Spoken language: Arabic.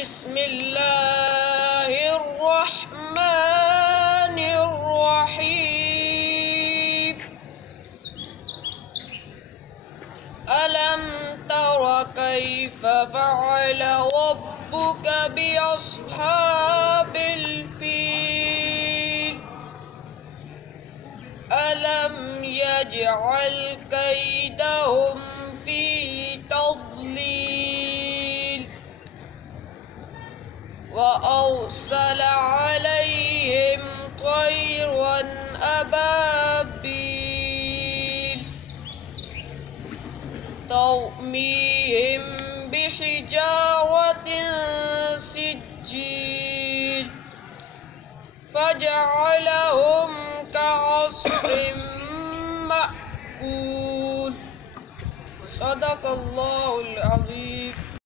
بسم الله الرحمن الرحيم. ألم تر كيف فعل ربك بأصحاب الفيل؟ ألم يجعل كيدهم في تضليل وأرسل عليهم طيرا أبابيل ترميهم بحجارة سجيل فجعلهم كعصف مأكول. صدق الله العظيم.